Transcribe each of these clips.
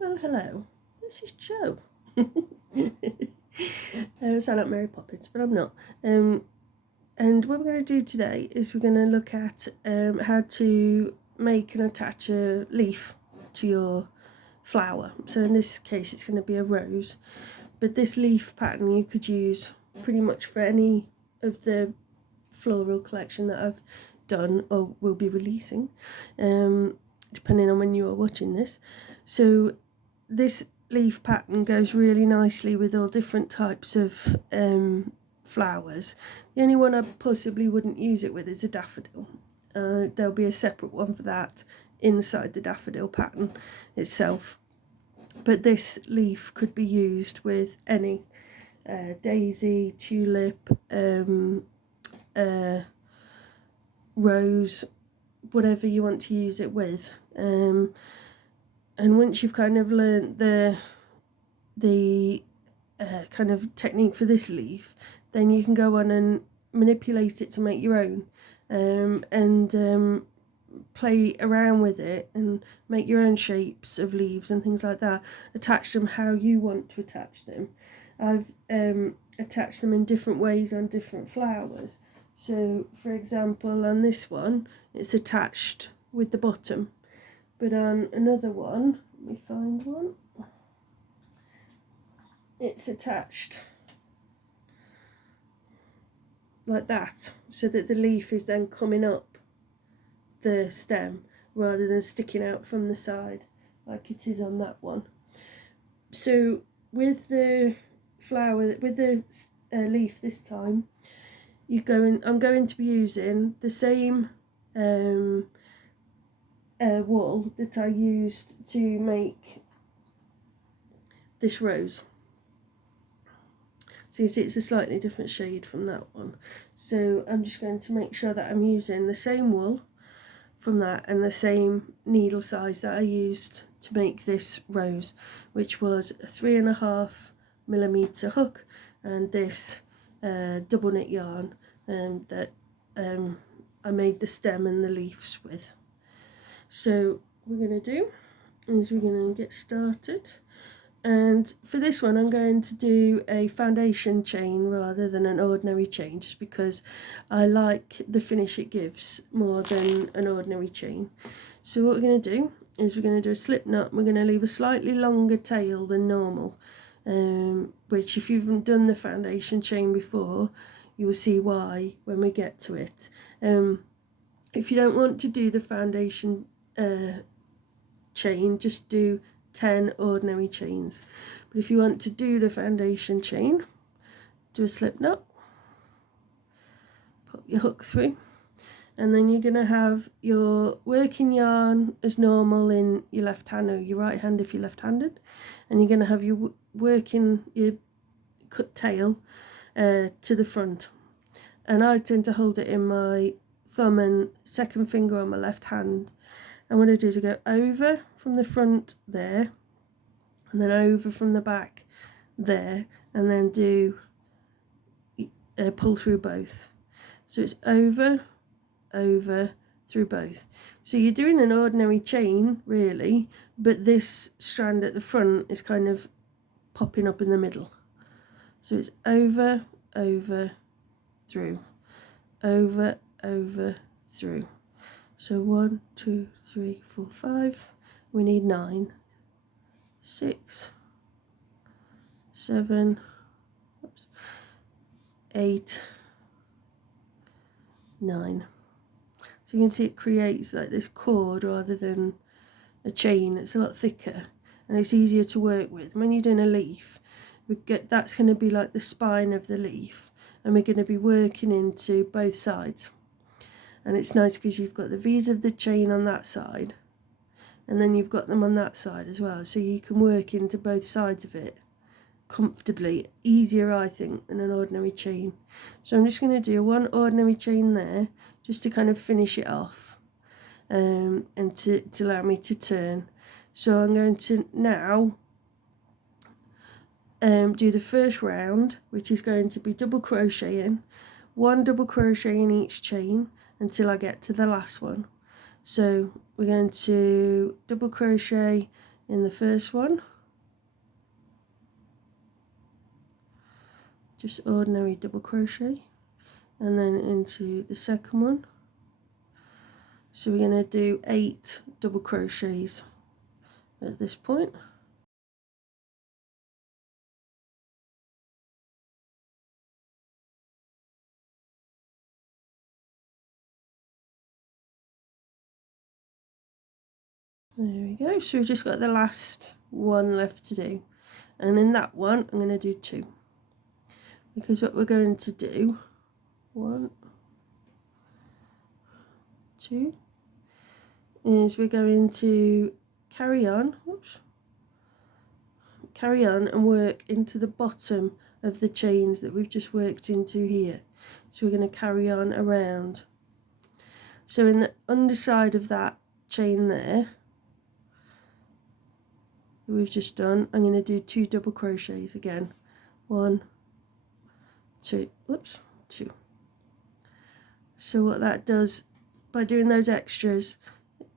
Well, hello, this is Jo. I sound like Mary Poppins, but I'm not. And what we're going to do today is we're going to look at how to make and attach a leaf to your flower. So in this case it's going to be a rose, but this leaf pattern you could use pretty much for any of the floral collection that I've done or will be releasing, depending on when you are watching this. So this leaf pattern goes really nicely with all different types of flowers. The only one I possibly wouldn't use it with is a daffodil. There'll be a separate one for that inside the daffodil pattern itself. But this leaf could be used with any daisy, tulip, rose, whatever you want to use it with. And once you've kind of learnt the kind of technique for this leaf, then you can go on and manipulate it to make your own, and play around with it and make your own shapes of leaves and things like that. Attach them how you want to attach them. I've attached them in different ways on different flowers. So for example, on this one it's attached with the bottom, but on another one, let me find one, it's attached like that, so that the leaf is then coming up the stem rather than sticking out from the side like it is on that one. So with the flower, with the leaf this time, I'm going to be using the same wool that I used to make this rose. So you see it's a slightly different shade from that one. So I'm just going to make sure that I'm using the same wool from that and the same needle size that I used to make this rose, which was a 3.5mm hook and this double knit yarn that I made the stem and the leaves with. So what we're going to do is we're going to get started, and for this one I'm going to do a foundation chain rather than an ordinary chain, just because I like the finish it gives more than an ordinary chain. So what we're going to do is we're going to do a slip knot. We're going to leave a slightly longer tail than normal, which if you've done the foundation chain before you will see why when we get to it. If you don't want to do the foundation chain, just do 10 ordinary chains. But if you want to do the foundation chain, do a slip knot, put your hook through, and then you're going to have your working yarn as normal in your left hand or your right hand if you're left-handed, and you're going to have your your cut tail to the front. And I tend to hold it in my thumb and second finger on my left hand. And what I do is I go over from the front there, and then over from the back there, and then do pull through both. So it's over, over, through both. So you're doing an ordinary chain really, but this strand at the front is kind of popping up in the middle. So it's over, over, through, over, over, through. So 1, 2, 3, 4, 5. We need 9, 6, 7, 8, 9. So you can see it creates like this cord rather than a chain. It's a lot thicker and it's easier to work with. When you're doing a leaf, that's going to be like the spine of the leaf, and we're going to be working into both sides. And it's nice because you've got the V's of the chain on that side, and then you've got them on that side as well, so you can work into both sides of it comfortably. Easier, I think, than an ordinary chain. So I'm just going to do one ordinary chain there just to kind of finish it off, and to allow me to turn. So I'm going to now do the first round, which is going to be double crocheting, 1 double crochet in each chain until I get to the last one. So we're going to double crochet in the first one, just ordinary double crochet, and then into the second one. So we're going to do 8 double crochets at this point. There we go, so we've just got the last one left to do, and in that one I'm going to do 2, because what we're going to do, 1, 2, is we're going to carry on and work into the bottom of the chains that we've just worked into here. So we're going to carry on around. So in the underside of that chain there that we've just done, I'm going to do 2 double crochets again. 1, 2, whoops, 2. So what that does, by doing those extras,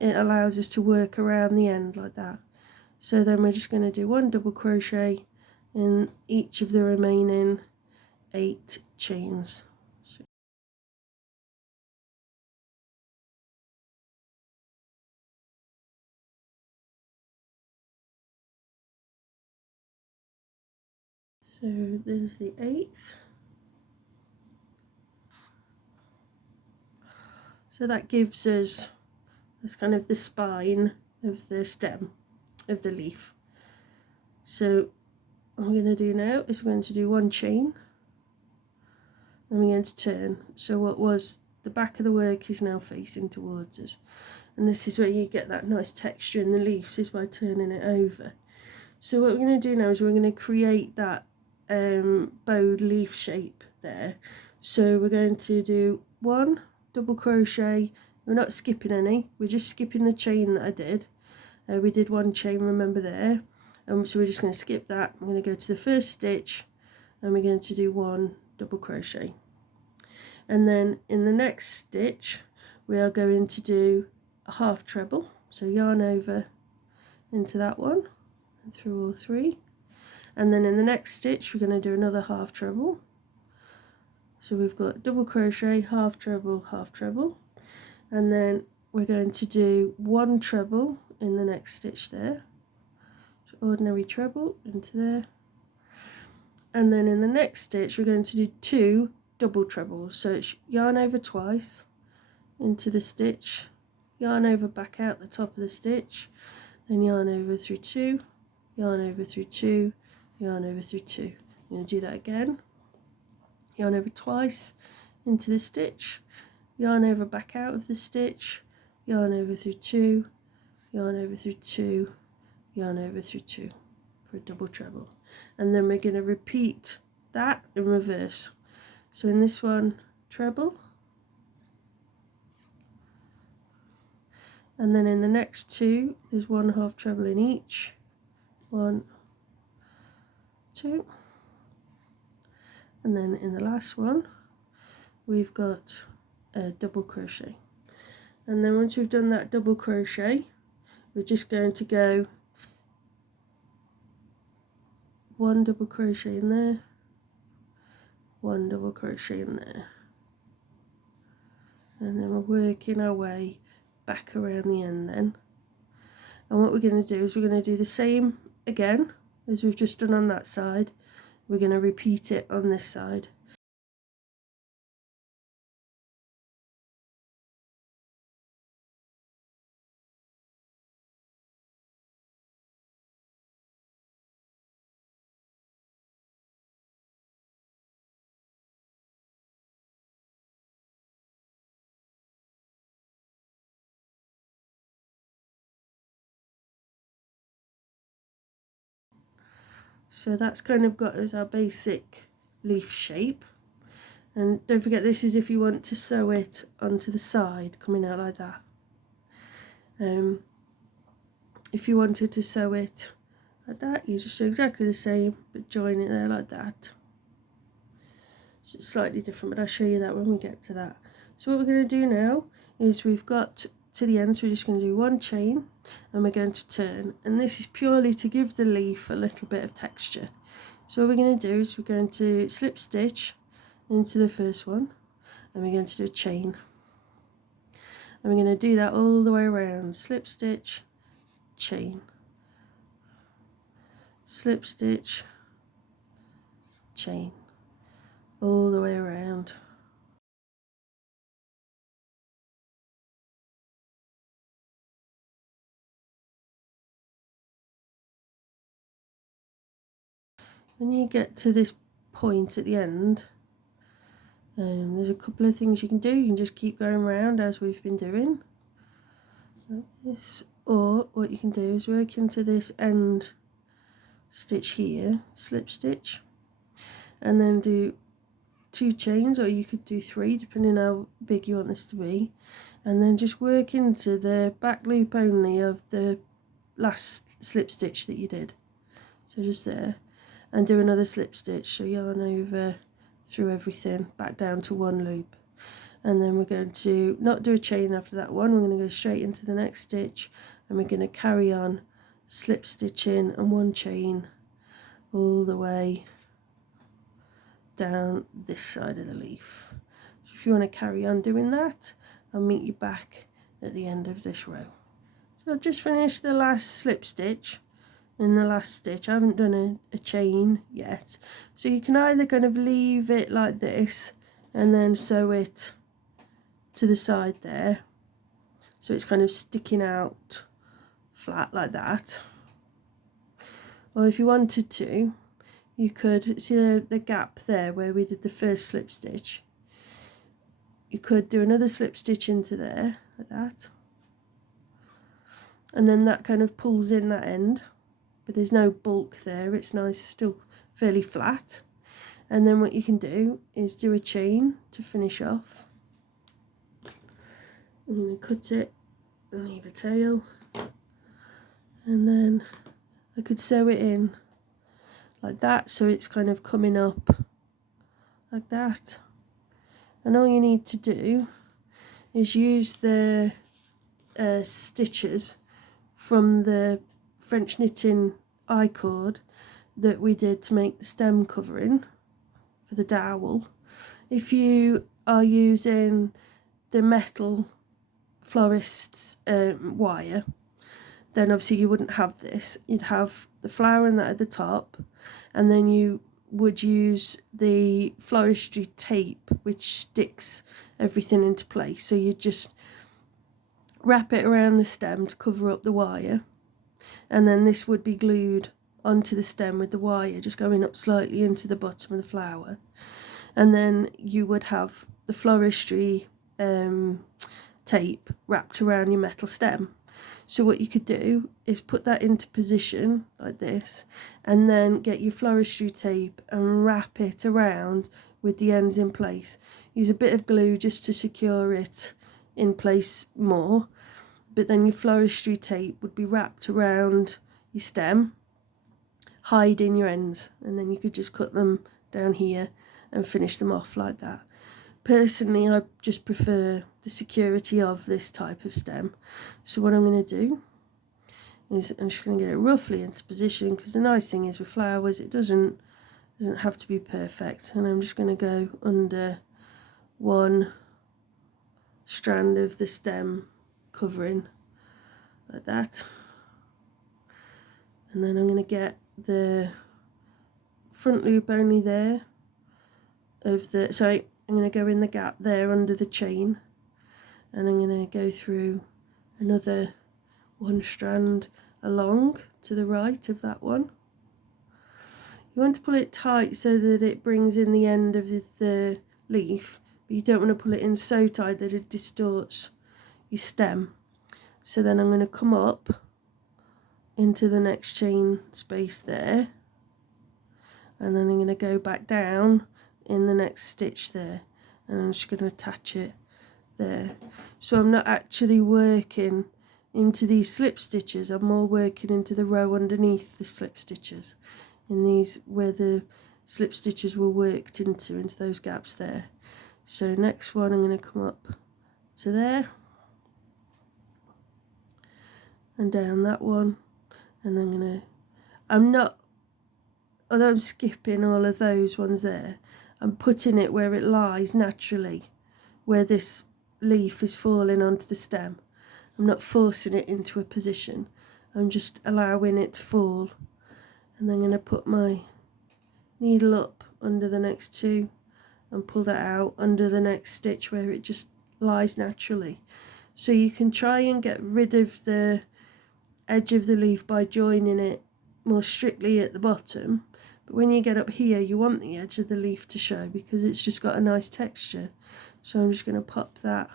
it allows us to work around the end like that. So then we're just going to do 1 double crochet in each of the remaining 8 chains. So there's the 8th. So that gives us, that's kind of the spine of the stem of the leaf. So what we're going to do now is we're going to do 1 chain, and we're going to turn. So what was the back of the work is now facing towards us, and this is where you get that nice texture in the leaves, is by turning it over. So what we're going to do now is we're going to create that bowed leaf shape there. So we're going to do 1 double crochet. We're not skipping any, we're just skipping the chain that I did. We did 1 chain, remember there, so we're just going to skip that. I'm going to go to the first stitch, and we're going to do 1 double crochet, and then in the next stitch we are going to do a half treble. So yarn over into that one and through all 3, and then in the next stitch we're going to do another half treble. So we've got double crochet, half treble, and then we're going to do 1 treble in the next stitch there, so ordinary treble into there, and then in the next stitch we're going to do 2 double trebles. So it's yarn over twice into the stitch, yarn over back out the top of the stitch, then yarn over through 2, yarn over through 2, yarn over through 2. I'm going to do that again. Yarn over twice into the stitch, yarn over back out of the stitch, yarn over through 2, yarn over through 2, yarn over through 2 for a double treble, and then we're going to repeat that in reverse. So in this one, treble, and then in the next 2 there's 1 half treble in each, 1, 2, and then in the last one we've got a double crochet. And then once we've done that double crochet, we're just going to go 1 double crochet in there, 1 double crochet in there, and then we're working our way back around the end then. And what we're going to do is we're going to do the same again as we've just done on that side. We're going to repeat it on this side. So that's kind of got as our basic leaf shape. And don't forget, this is if you want to sew it onto the side, coming out like that. If you wanted to sew it like that, you just do exactly the same, but join it there like that. So it's slightly different, but I'll show you that when we get to that. So what we're going to do now is we've got to the end, so we're just going to do 1 chain, and we're going to turn, and this is purely to give the leaf a little bit of texture. So what we're going to do is we're going to slip stitch into the first one, and we're going to do a chain, and we're going to do that all the way around. Slip stitch, chain, slip stitch, chain, all the way around. When you get to this point at the end, there's a couple of things you can do. You can just keep going around as we've been doing, like this, or what you can do is work into this end stitch here, slip stitch, and then do 2 chains, or you could do 3 depending how big you want this to be, and then just work into the back loop only of the last slip stitch that you did. So just there, and do another slip stitch, so yarn over through everything back down to 1 loop, and then we're going to not do a chain after that one. We're going to go straight into the next stitch, and we're going to carry on slip stitching and 1 chain all the way down this side of the leaf. So if you want to carry on doing that, I'll meet you back at the end of this row. So I've just finished the last slip stitch in the last stitch. I haven't done a chain yet, so you can either kind of leave it like this and then sew it to the side there, so it's kind of sticking out flat like that, or if you wanted to, you could see the gap there where we did the first slip stitch. You could do another slip stitch into there like that, and then that kind of pulls in that end, but there's no bulk there, it's nice, still fairly flat. And then what you can do is do a chain to finish off. I'm going to cut it and leave a tail, and then I could sew it in like that, so it's kind of coming up like that. And all you need to do is use the stitches from the French knitting I-cord that we did to make the stem covering for the dowel. If you are using the metal florist's wire, then obviously you wouldn't have this. You'd have the flower and that at the top, and then you would use the floristry tape which sticks everything into place. So you just wrap it around the stem to cover up the wire, and then this would be glued onto the stem with the wire just going up slightly into the bottom of the flower, and then you would have the floristry tape wrapped around your metal stem. So what you could do is put that into position like this, and then get your floristry tape and wrap it around with the ends in place. Use a bit of glue just to secure it in place more, but then your floristry tape would be wrapped around your stem, hiding your ends, and then you could just cut them down here and finish them off like that. Personally, I just prefer the security of this type of stem. So what I'm going to do is I'm just going to get it roughly into position, because the nice thing is with flowers it doesn't have to be perfect, and I'm just going to go under 1 strand of the stem covering like that, and then I'm going to get the front loop only there of the, sorry, I'm going to go in the gap there under the chain, and I'm going to go through another 1 strand along to the right of that one. You want to pull it tight so that it brings in the end of the leaf, but you don't want to pull it in so tight that it distorts your stem. So then I'm going to come up into the next chain space there, and then I'm going to go back down in the next stitch there, and I'm just going to attach it there. So I'm not actually working into these slip stitches, I'm more working into the row underneath the slip stitches, in these where the slip stitches were worked into those gaps there. So next one I'm going to come up to there, and down that one, and I'm not, although I'm skipping all of those ones there, I'm putting it where it lies naturally, where this leaf is falling onto the stem. I'm not forcing it into a position, I'm just allowing it to fall. And then I'm going to put my needle up under the next two and pull that out under the next stitch where it just lies naturally. So you can try and get rid of the edge of the leaf by joining it more strictly at the bottom, but when you get up here you want the edge of the leaf to show because it's just got a nice texture. So I'm just going to pop that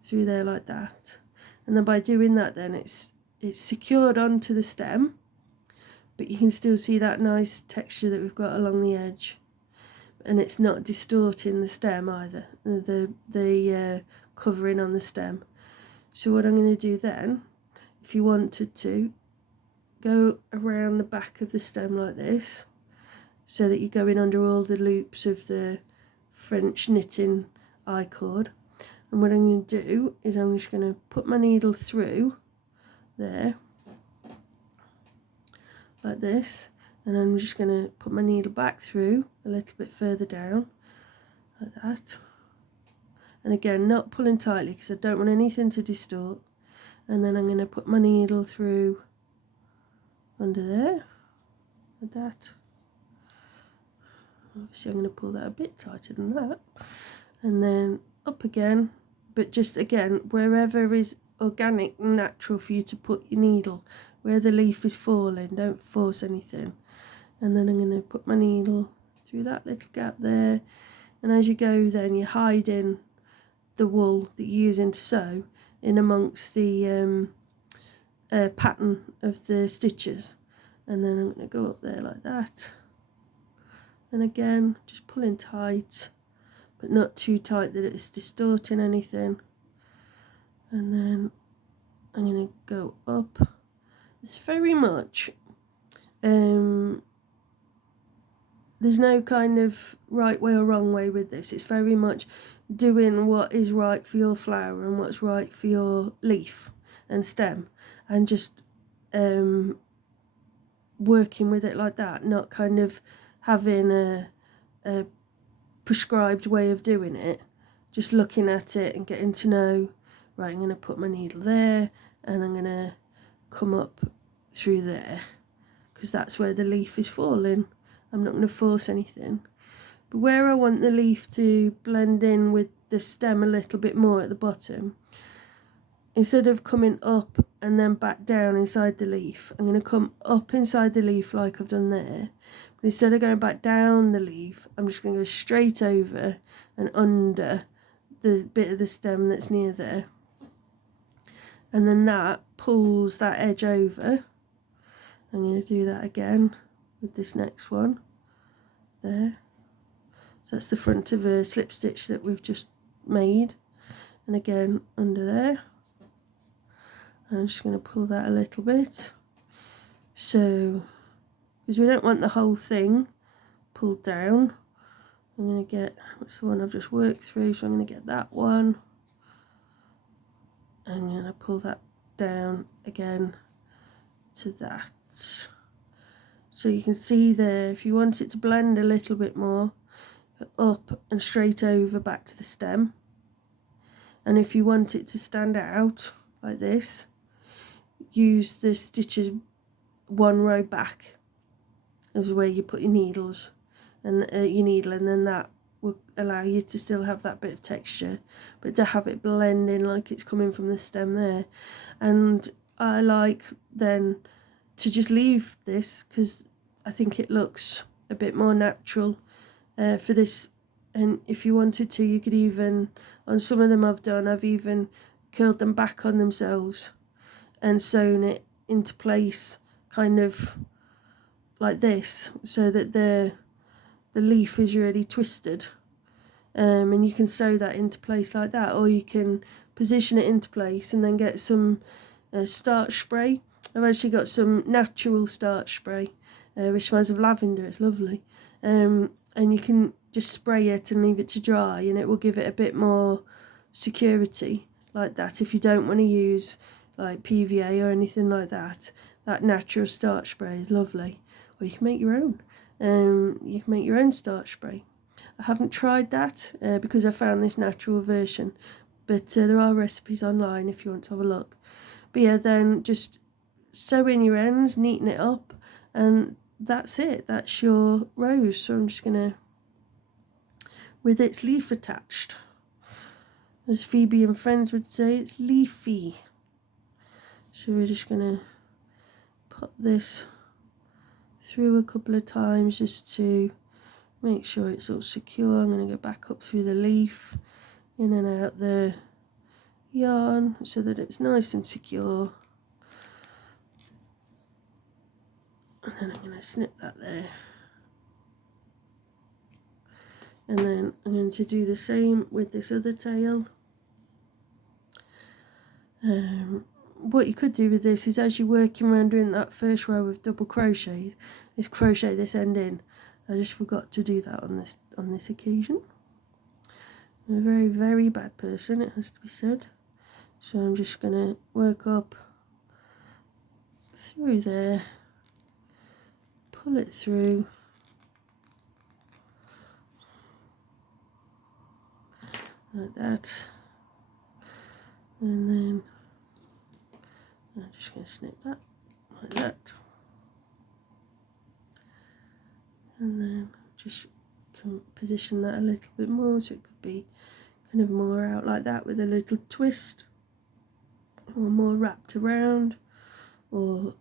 through there like that, and then by doing that then it's secured onto the stem, but you can still see that nice texture that we've got along the edge, and it's not distorting the stem either, the covering on the stem. So what I'm going to do then, if you wanted to, go around the back of the stem like this, so that you're going under all the loops of the French knitting I-cord. And what I'm going to do is I'm just going to put my needle through there like this, and I'm just going to put my needle back through a little bit further down like that, and again not pulling tightly because I don't want anything to distort. And then I'm going to put my needle through under there like that. Obviously I'm going to pull that a bit tighter than that, and then up again, but just again wherever is organic and natural for you to put your needle, where the leaf is falling, don't force anything. And then I'm going to put my needle through that little gap there, and as you go then you're hiding the wool that you're using to sew in amongst the pattern of the stitches. And then I'm going to go up there like that, and again just pulling tight, but not too tight that it's distorting anything. And then I'm going to go up. It's very much there's no kind of right way or wrong way with this. It's very much doing what is right for your flower and what's right for your leaf and stem, and just working with it like that, not kind of having a prescribed way of doing it, just looking at it and getting to know, right, I'm going to put my needle there and I'm going to come up through there because that's where the leaf is falling. I'm not going to force anything, but where I want the leaf to blend in with the stem a little bit more at the bottom, instead of coming up and then back down inside the leaf, I'm going to come up inside the leaf like I've done there, but instead of going back down the leaf, I'm just going to go straight over and under the bit of the stem that's near there, and then that pulls that edge over. I'm going to do that again with this next one there. So that's the front of a slip stitch that we've just made, and again under there. I'm just going to pull that a little bit, so because we don't want the whole thing pulled down. I'm going to get, what's the one I've just worked through, so I'm going to get that one. I'm going to pull that down again to that. So you can see there, if you want it to blend a little bit more, up and straight over back to the stem. And if you want it to stand out like this, use the stitches one row back is where you put your needles and your needle, and then that will allow you to still have that bit of texture, but to have it blend in like it's coming from the stem there. And I like then to just leave this because I think it looks a bit more natural for this. And if you wanted to, you could even, on some of them I've even curled them back on themselves and sewn it into place kind of like this, so that the leaf is really twisted, and you can sew that into place like that, or you can position it into place and then get some starch spray. I've actually got some natural starch spray which smells of lavender. It's lovely, and you can just spray it and leave it to dry, and it will give it a bit more security like that if you don't want to use like PVA or anything like that, that natural starch spray is lovely. Or you can make your own. You can make your own starch spray. I haven't tried that because I found this natural version, but there are recipes online if you want to have a look. But yeah, then just sew in your ends, neaten it up, and that's it. That's your rose. So I'm just gonna, with its leaf attached, as Phoebe and Friends would say, it's leafy. So we're just gonna put this through a couple of times just to make sure it's all secure. I'm going to go back up through the leaf, in and out the yarn so that it's nice and secure. And then I'm going to snip that there. And then I'm going to do the same with this other tail. What you could do with this is, as you're working around doing that first row of double crochets, is crochet this end in. I just forgot to do that on this occasion. I'm a very, very bad person, it has to be said. So I'm just going to work up through there, pull it through, like that, and then I'm just going to snip that like that, and then just position that a little bit more so it could be kind of more out like that with a little twist, or more wrapped around, or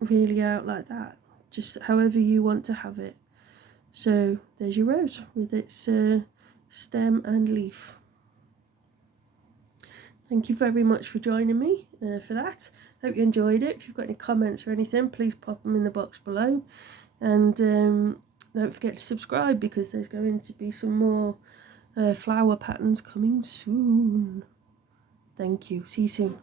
really out like that, just however you want to have it. So there's your rose with its stem and leaf. Thank you very much for joining me for that. Hope you enjoyed it. If you've got any comments or anything, please pop them in the box below. And don't forget to subscribe, because there's going to be some more flower patterns coming soon. Thank you. See you soon.